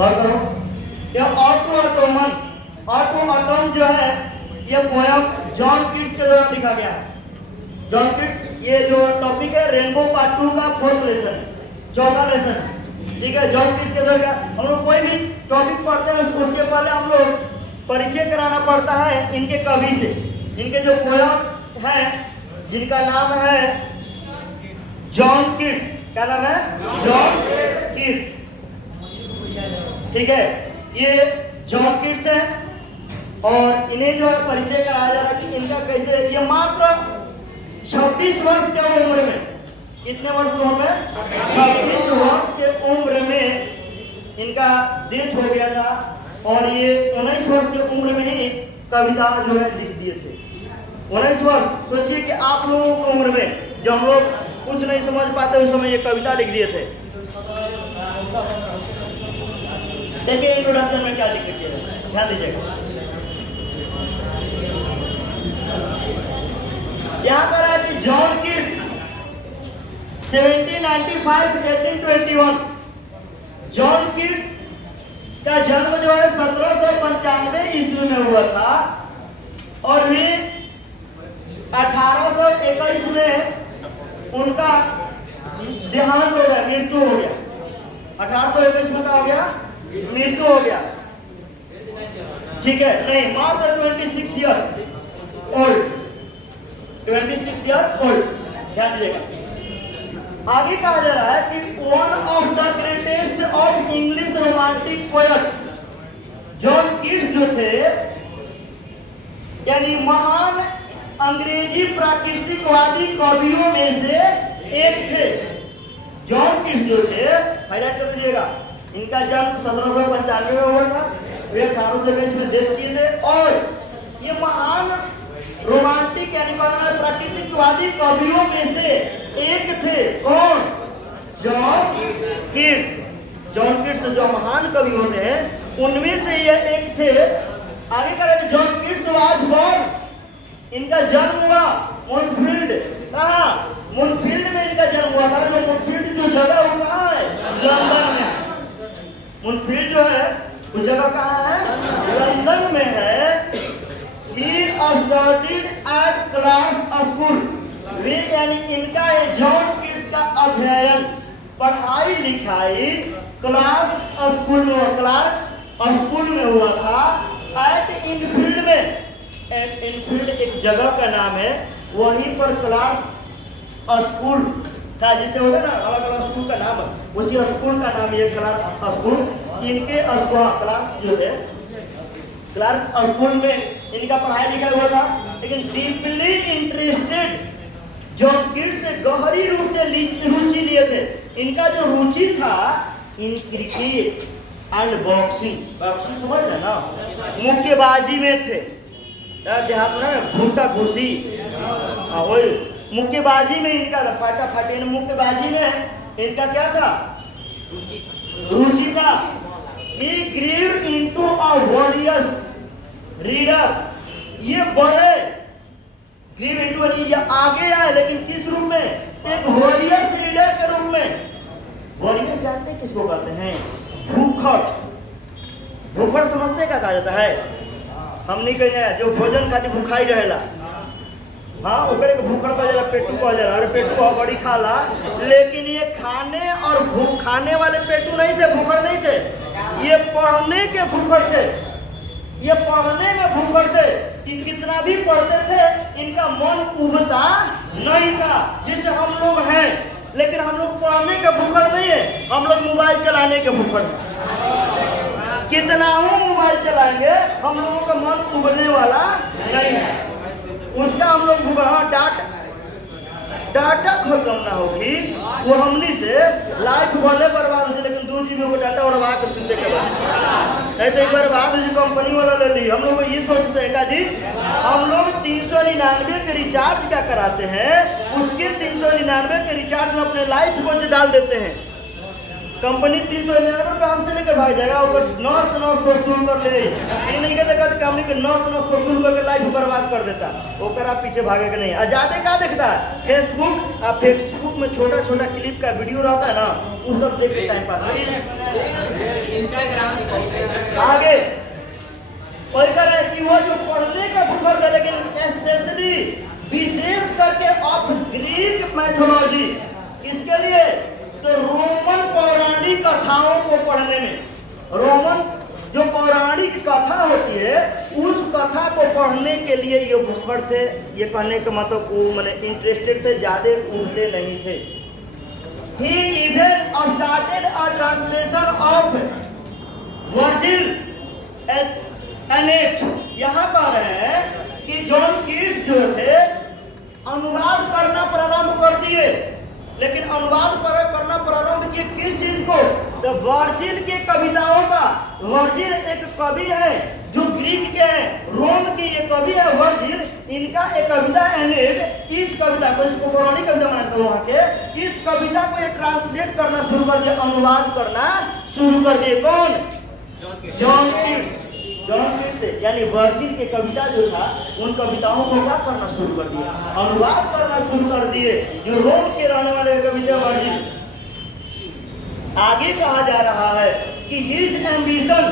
गौर करो, ये ऑटोमन जो है ये पोयम जॉन कीट्स के द्वारा लिखा गया है। जॉन कीट्स, ये जो टॉपिक है रेनबो पार्ट 2 का 4th लेसन, चौथा लेसन है, ठीक है। जॉन कीट्स के द्वारा हम लोग कोई भी टॉपिक पढ़ते हैं उसके पहले हम लोग परिचय कराना पड़ता है इनके कवि से। इनके जो पोयम है जिनका नाम है जॉन कीट्स, क्या नाम है? जॉन कीट्स, ठीक है। ये जॉन कीट्स है और इन्हें जो है परिचय कराया जा रहा है कि इनका कैसे, ये मात्र 26 वर्ष के उम्र में, कितने वर्ष की उम्र में? 26 वर्ष के उम्र में इनका डेथ हो गया था और ये 19 वर्ष की उम्र में ही कविता जो है लिख दिए थे। 19 वर्ष, सोचिए कि आप लोगों की उम्र में जो हम लोग कुछ नहीं समझ पाते उस समय ये कविता लिख दिए थे। देखिए इंट्रोडक्शन में क्या लिख दिया है, ध्यान दीजिएगा। यहाँ पर है कि जॉन कीट्स 1795-1821। जॉन कीट्स का जन्म जो है 1795 ईस्वी में हुआ था और वे 1821 में उनका देहांत हो गया, मृत्यु हो गया। 1821 में क्या हो गया? मृत्यु हो गया, ठीक है। नहीं, मात्र 26 ईयर ओल्ड, 26 ईयर ओल्ड, ध्यान दीजिएगा। आगे कहा जा रहा है कि one of the greatest of English romantic poet, John Keats जो थे यानी महान अंग्रेजी प्राकृतिकवादी कवियों में से एक थे। जॉन कीट्स जो थे, हाईलाइट कर दीजिएगा, इनका जन्म 1795 में हुआ था, वे 1820 में डेथ किए थे और ये महान रोमांटिक यानी प्राकृतिकवादी कवियों में से एक थे। कौन? John Keats. जॉन कीट्स जो महान कवि होते हैं उनमें से ये एक थे। आगे करेंगे, जॉन कीट्स वाज बोर्न, इनका जन्म हुआ मुनफील्ड। कहाँ? मुनफील्ड में इनका जन्म हुआ था। जो मुनफील्ड जो जगह वो कहाँ है? लंदन में। मुनफील्ड जो है वो जगह कहाँ है? लंदन में है। He studied at Clarke's school, वे यानी इनका है जॉन कीट्स का अध्ययन, पढ़ाई लिखाई क्लास स्कूल में, क्लार्क्स स्कूल में हुआ था। एट इनफील्ड में, एट इनफील्ड एक जगह का नाम है, वहीं पर क्लास स्कूल था, जिसे होता है ना अलग अलग स्कूल का नाम, उसी स्कूल का नाम ये क्लार्क स्कूल। इनके क्लास जो थे क्लार्क स्कूल में इनका पढ़ाई लिखाई हुआ था। लेकिन डीपली इंटरेस्टेड जॉन कीट्स से गहरी रूप से रुचि लिए थे। इनका जो रुचि था in cricket and boxing, boxing समझ रहे ना, मुक्केबाजी में थे। देहात में घूसा घूसी, वही मुक्केबाजी में इनका फाटा मुक्केबाजी में इनका क्या था? रुचि था। He grew into a warrior reader, ये बढ़े, grew into ये आगे आए, लेकिन किस रूप में? एक warrior रीडर के रूप में। वॉरियर्स जानते हैं किसको कहते हैं? भूखट। भूखट समझते क्या कहा जाता है? हम नहीं कहेंगे जो भोजन खाती भूखाई रहेला, हाँ ऊपर एक भूखड़ का जरा पेटू का जरा, अरे पेटू बहुत बड़ी खाला, लेकिन ये खाने और खाने वाले पेटू नहीं थे, भूखड़ नहीं थे, ये पढ़ने के भूखड़ थे। ये पढ़ने में भूखड़ थे कि कितना भी पढ़ते थे इनका मन उबता नहीं था, जिसे हम लोग हैं। लेकिन हम लोग पढ़ने के भूखड़ नहीं है, हम लोग मोबाइल चलाने के भूखड़ हैं। कितना ही मोबाइल चलाएंगे हम लोगों का मन उबने वाला नहीं है। उसका हम लोग डाटा खत्म ना होगी, वो हमनी से लाइफ भले बर्बाद हो, लेकिन 2 GB को डाटा उड़वा के सुनने के बाद नहीं तो एक बार बाद कंपनी वाला ले ली। हम लोग ये सोचते हैं जी, हम लोग 399 के रिचार्ज क्या कराते हैं, उसके 399 के रिचार्ज में अपने लाइफ को डाल देते हैं। कंपनी 399 रुपये हमसे लेकर भाग जाएगा, वो 9 वसूल कर ले। ये नहीं कहते कंपनी के 9 वसूल करके लाइफ बर्बाद कर देता, ओकर आप पीछे भागेगा नहीं। और ज्यादा क्या देखता है? फेसबुक, आप फेसबुक में छोटा छोटा क्लिप का वीडियो रहता है ना, वो सब देख के टाइम पास। इंस्टाग्राम आगे कोई कह रहा है कि वो जो पढ़ने का भूखर था, लेकिन स्पेशली विशेष करके ऑफ ग्रीक मैथोलॉजी, इसके लिए तो रोमन पौराणिक कथाओं को पढ़ने में, रोमन जो पौराणिक कथा होती है उस कथा को पढ़ने के लिए ये भूखर थे। ये कहने का मतलब वो मैंने इंटरेस्टेड थे, ज्यादा उड़ते नहीं थे। He even started a translation of Virgil Aeneid। यहाँ कह रहे हैं कि जॉन कीट्स जो थे अनुवाद करना प्रारंभ कर दिए, लेकिन अनुवाद करना प्रारंभ किए किस चीज को? तो वर्जिल के कविताओं का। वर्जिल एक कवि है जो ग्रीक के हैं, रोम की ये कवि है वर्जिल, इनका एक कविता एनेड, इस कविता को, इसको पौराणिक कविता मानते हैं वहां के, इस कविता को ये ट्रांसलेट करना शुरू कर दिया, अनुवाद करना शुरू कर दिए। कौन? John Keats. जॉन कीट्स थे, यानी वर्जिल के कविता जो था उन कविताओं को क्या करना शुरू कर दिया? अनुवाद करना शुरू कर दिए, जो रोम के रहने वाले कविता वर्जिल। आगे कहा जा रहा है कि हिज एम्बिशन,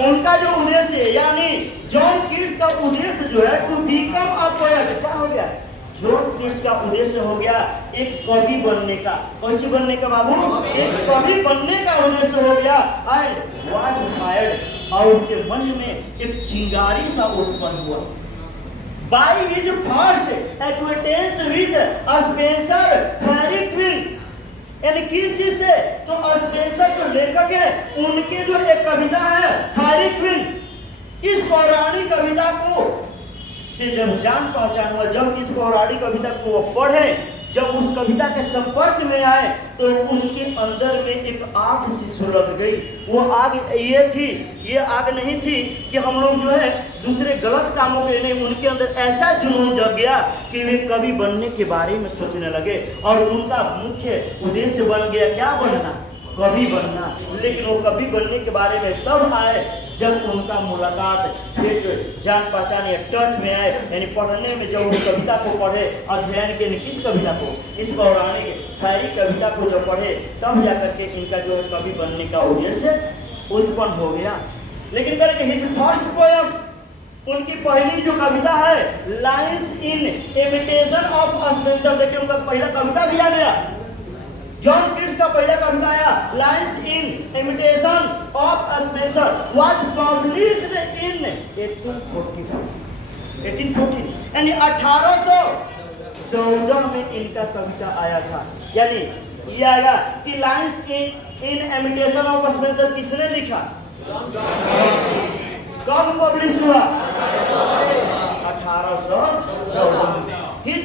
उनका जो उद्देश्य है, यानी जॉन कीट्स का उद्देश्य जो है टू बिकम अ पोएट, क्या हो गया? जॉन कीट्स का उद्देश्य हो गया एक कवि बनने का। कौन सी बनने का बाबू? एक कवि बनने का उद्देश्य हो गया। एंड वाज फायर्ड, और उनके मन में एक चिंगारी सा उत्पन्न हुआ। By his first acquaintance with Spenser Faerie Queene, यानी किस चीज से? तो स्पेंसर जो लेखक है उनके जो एक कविता है फेरी क्वीन, इस पौराणिक कविता को से जब जान पहचान हुआ, जब इस पौराणिक कविता को वो पढ़े, जब उस कविता के संपर्क में आए तो उनके अंदर में एक आग सी सुलग गई। वो आग ये थी, ये आग नहीं थी कि हम लोग जो है दूसरे गलत कामों के लिए, उनके अंदर ऐसा जुनून जग गया कि वे कवि बनने के बारे में सोचने लगे, और उनका मुख्य उद्देश्य बन गया क्या बनना? कवि बनना। लेकिन वो कवि बनने के बारे में तब आए जब उनका मुलाकात, फिर जान पहचान या टच में आए, यानी पढ़ने में जब उस कविता को पढ़े, अध्ययन के किस कविता को? इस पौराणिक शायरी कविता को जब पढ़े, तब जाकर के इनका जो कवि बनने का उद्देश्य उत्पन्न हो गया। लेकिन करके हिज फर्स्ट पोएम, उनकी पहली जो कविता है lines in imitation of Spencer, देखिए उनका पहला कविता भी आ गया। जॉन कीट्स का पहला कविता आया lines in imitation of Spencer, was published in 1814, यानी 1814 में इनका कविता आया था। यानी ये आया कि lines in imitation of Spencer किसने लिखा? कब पब्लिश हुआ? 1814। हिज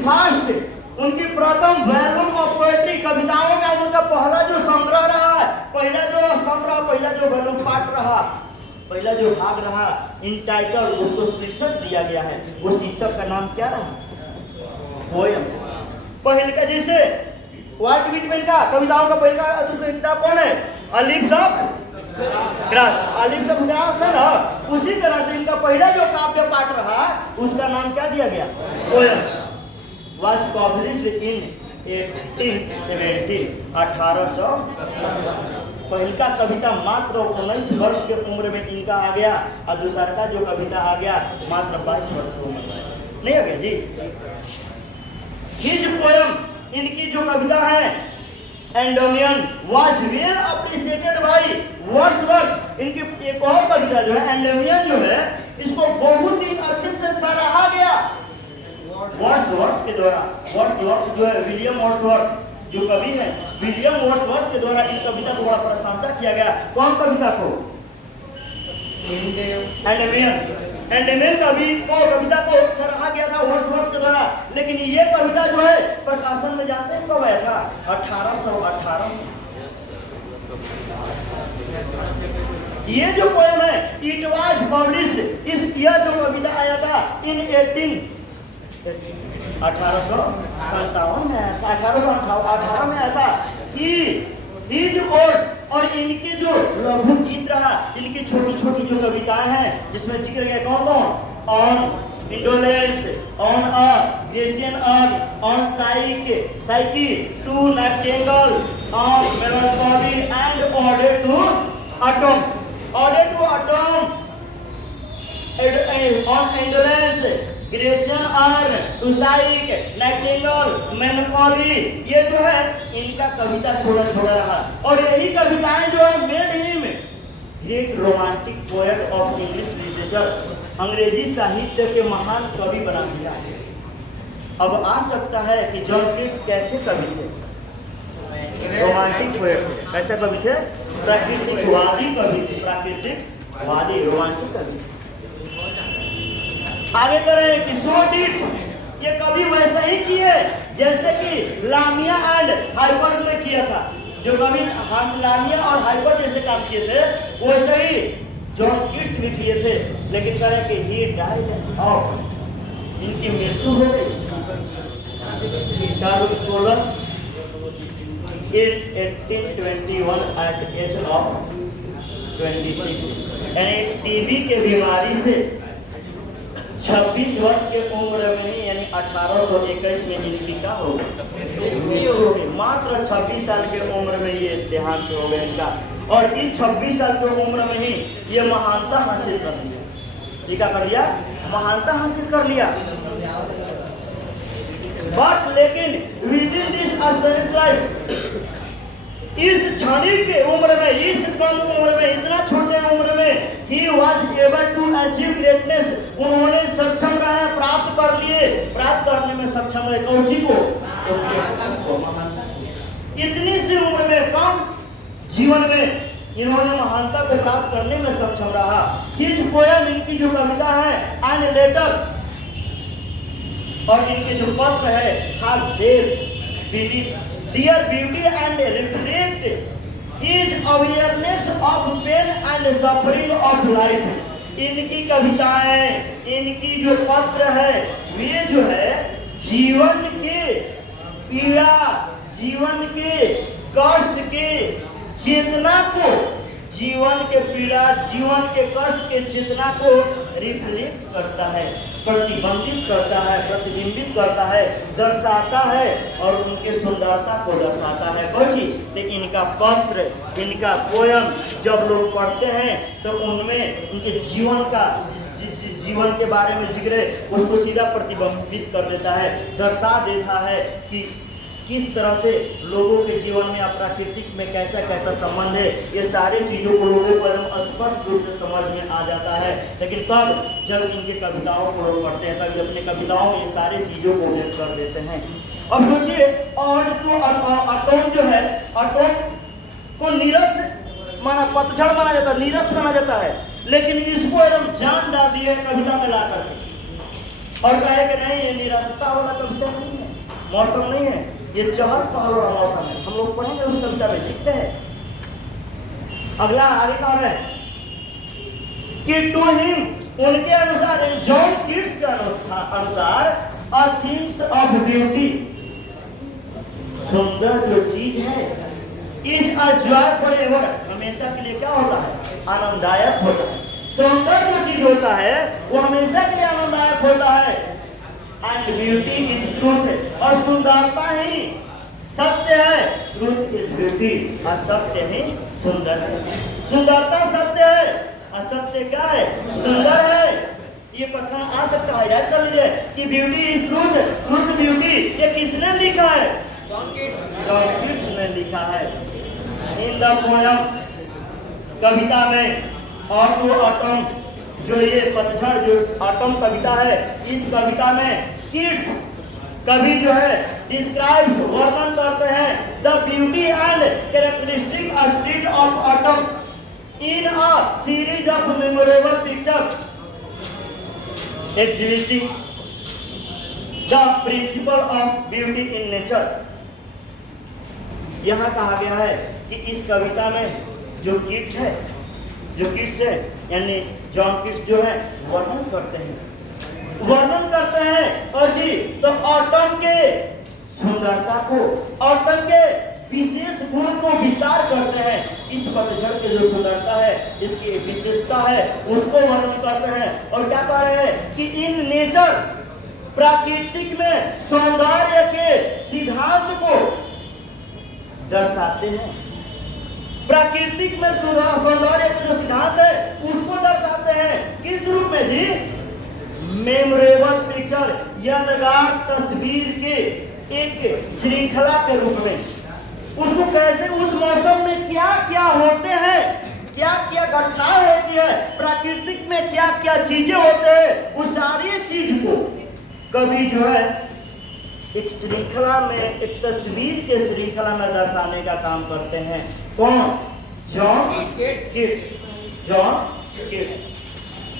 फर्स्ट, उनकी प्रथम वैल्यूम ऑफ पोएट्री, कविताओं का उनका पहला जो संग्रह रहा, पहला जो स्तंभ रहा, पहला जो वैल्यूम पार्ट रहा, पहला जो भाग रहा, इंटाइटल, उसको शीर्षक दिया गया है। वो शीर्षक का नाम क्या रहा? पोएम्स। पहले का जैसे वाल्ट व्हिटमैन का कविताओं का पहला किताब कौन है? A leaves of grass. A leaves of grass है ना, उसी तरह से इनका पहला जो काव्य पाठ रहा उसका नाम क्या दिया गया? पोएम्स। was published in 1817, 1817। पहला कविता मात्र 19 वर्ष के उम्र में इनका आ गया, और दूसरा का जो कविता आ गया मात्र 22 वर्ष की उम्र में। नहीं आ गया जी? हिज पोएम, इनकी जो कविता है एंडोमियन, was well appreciated by Wordsworth. इनकी एक और कविता जो है एंडोमियन जो है, इसको बहुत ही अच्छे से सराहा गया वर्ड्सवर्थ के द्वारा। वर्ड्सवर्थ जो है विलियम वर्ड्सवर्थ जो कवि है, विलियम वर्ड्सवर्थ के द्वारा इन कविता को बड़ा प्रशंसा किया गया। कौन कविता को? एंडेमियन कविता को सराहा गया था वर्ड्सवर्थ के द्वारा। लेकिन ये कविता जो है प्रकाशन में जानते हैं कब आया था? 1818 में। ये जो पोएम है इट वाज पब्लिश्ड, यह जो कविता आया था इन 1857 में आया था, 1818 में आया था कि हिज ओल्ड, और इनके जो लघु गीत रहा, इनकी छोटी छोटी जो कविताएं हैं जिसमें जिक्र गया कौन कौन? On indolence, on a Grecian earth, on psyche, to nightingale, on melancholy, and ode to atom. Ode to atom, on indolence, Grecian earth, to psyche, nightingale, melancholy, ये जो है इनका कविता छोटा छोटा रहा और यही कविताएं जो है made him great romantic poet of English literature, अंग्रेजी साहित्य के महान कवि बना दिया। अब आ सकता है कि जॉन कीट्स कैसे कवि थे? रोमांटिक पोएट थे। कैसे कवि थे? प्राकृतिकवादी कवि थे। प्राकृतिकवादी रोमांटिक कवि। आगे करें कि सो डिड, ये कवि वैसे ही किए जैसे कि लामिया एंड हाइबर्ट ने किया था। जो कवि लामिया और हाइबर्ट जैसे काम किए थे वैसे ही जॉन कीट्स भी किए थे, लेकिन करें कि ही डाइड ऑफ, इनकी मृत्यु हो गई कैरोलस in 1821 at एज ऑफ 26, यानी टीबी के बीमारी से 26 वर्ष के उम्र में ही, यानी 1821 में इनकी क्या हो गई? मात्र 26 साल के उम्र में ये देहांत हो गया इनका। और इन 26 साल की उम्र में ही ये महानता हासिल कर लिया। ये क्या कर लिया? महानता हासिल कर लिया। बट लेकिन with in this Spanish life, इस क्षणिक के उम्र में, इस कम उम्र में, इतना छोटे उम्र में ही was able to achieve greatness, उन्होंने सक्षम रहे, प्राप्त कर लिए, प्राप्त करने में सक्षम रहे। कौन को? इतनी सी उम्र में, कम जीवन में इन्होंने महानता को प्राप्त करने में सक्षम रहा। हिज पोएम, इनकी जो कविता है, एंड लेटर, और इनके जो पत्र है, have depth beneath dear beauty and reflect his awareness of pain and suffering of life। इनकी कविताएं, इनकी जो पत्र है, वे जो है जीवन के पीड़ा, जीवन के कष्ट के चेतना को, जीवन के पीड़ा, जीवन के कष्ट के चेतना को रिफ्लेक्ट करता है, प्रतिबिंबित करता है, प्रतिबिंबित करता है, दर्शाता है और उनके सुंदरता को दर्शाता है। कोची तो इनका पत्र, इनका पोयम जब लोग पढ़ते हैं तो उनमें उनके जीवन का, जीवन के बारे में जिक्र है, उसको सीधा प्रतिबिंबित कर देता है, दर्शा देता है कि किस तरह से लोगों के जीवन में प्राकृतिक में कैसा कैसा संबंध है। ये सारी चीज़ों को लोगों को एकदम स्पष्ट रूप से समझ में आ जाता है। लेकिन कब? जब इनके कविताओं को लोग पढ़ते हैं, तब अपने कविताओं में ये सारी चीज़ों को व्यक्त कर देते हैं। अब सोचिए, और जो अटोम जो है, अटोम को नीरस माना, पतझड़ माना जाता है, नीरस माना जाता है, लेकिन इसको एकदम जान डाल दी है कविता में ला करके और कहे कि नहीं, ये निराशता वाला कविता नहीं है, मौसम नहीं है, ये चहल पहल वाला मौसम है। हम लोग पढ़ेंगे उस कविता में, ठीक है? अगला आगे कहा है कि टू हिम, उनके अनुसार, जॉन कीट्स के अनुसार, अ थिंग्स ऑफ ब्यूटी, सुंदर जो चीज है, is a joy for ever, हमेशा के लिए क्या होता है? आनंददायक होता है। सुंदर जो चीज होता है वो हमेशा के लिए आनंददायक होता है। एंड ब्यूटी इज ट्रूथ, और सुंदरता ही सत्य है। ट्रूथ इज ब्यूटी, और सत्य ही सुंदर है। सुंदरता सत्य है, असत्य क्या है? सुंदर है। ये कथन आ सकता है, याद कर लीजिए कि beauty is truth, truth beauty, ये किसने लिखा है? जॉन कीट्स ने लिखा है। इन द पोएम, कविता में, ऑटो ऑटम, जो ये पतझड़ जो ऑटम कविता है, इस कविता में कीट्स कवि जो है डिस्क्राइब्स, वर्णन करते हैं the beauty and characteristic spirit of autumn in a series of memorable pictures exhibiting the principle of beauty in nature। यहाँ कहा गया है कि इस कविता में जो कीट्स है, यानी जॉन कीट्स जो है, वर्णन करते हैं और जी, तो ऑटम के सुंदरता को, ऑटम के विशेष गुण को विस्तार करते हैं। इस पतझड़ की जो सुंदरता है, इसकी विशेषता है, उसको वर्णन करते हैं। और क्या कह रहे हैं कि इन नेचर, प्राकृतिक में सौंदर्य के सिद्धांत को दर्शाते हैं। प्राकृतिक में सौंदर्य का जो सिद्धांत है उसको दर्शाते हैं। किस रूप में जी? मेमोरेबल पिक्चर, यादगार तस्वीर के एक श्रृंखला के रूप में। उसको कैसे, उस मौसम में क्या क्या होते हैं, क्या क्या घटनाएं होती है, प्राकृतिक में क्या क्या चीजें होते हैं, उस सारी चीज को कभी जो है एक श्रृंखला में, एक तस्वीर के श्रृंखला में दर्शाने का काम करते हैं। कौन? John Keats. John Keats.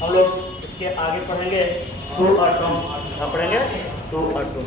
हम लोग इसके आगे पढ़ेंगे टू और टॉम। पढ़ेंगे टू और टॉम।